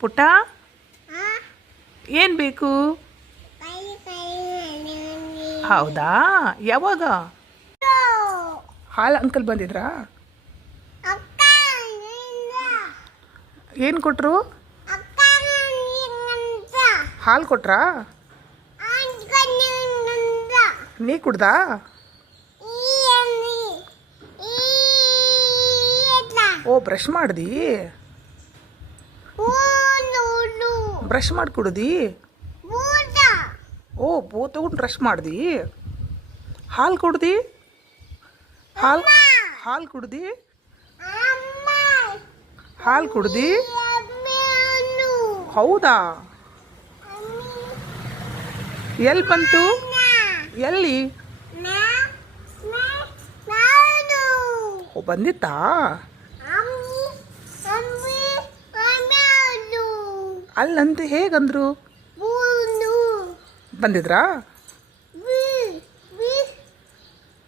ಪುಟ್ಟ ಏನು ಬೇಕು? ಹೌದಾ, ಯಾವಾಗ? ಹಾಲು ಅಂಕಲ್ ಬಂದಿದ್ರಾ? ಏನು ಕೊಟ್ಟರು? ಹಾಲು ಕೊಟ್ರಾ? ನೀ ಕುಡ್ದಾ? ಓ, ಬ್ರಷ್ ಮಾಡ್ದಿ? ಬ್ರಷ್ ಮಾಡಿ ಕುಡ್ದಿ? ಓ, ತಗೊಂಡು ಬ್ರಷ್ ಮಾಡ್ದಿ? ಹಾಲು ಕುಡ್ದಿ? ಹಾಲು ಕುಡ್ದಿ? ಹಾಲು ಕುಡ್ದಿ? ಹೌದಾ? ಎಲ್ಲಿ ಬಂತು? ಎಲ್ಲಿ? ಓ, ಬಂದಿತ್ತಾ? ಅಲ್ಲಂತೆ ಹೇಗಂದ್ರು? ಬಂದಿದ್ರಾ?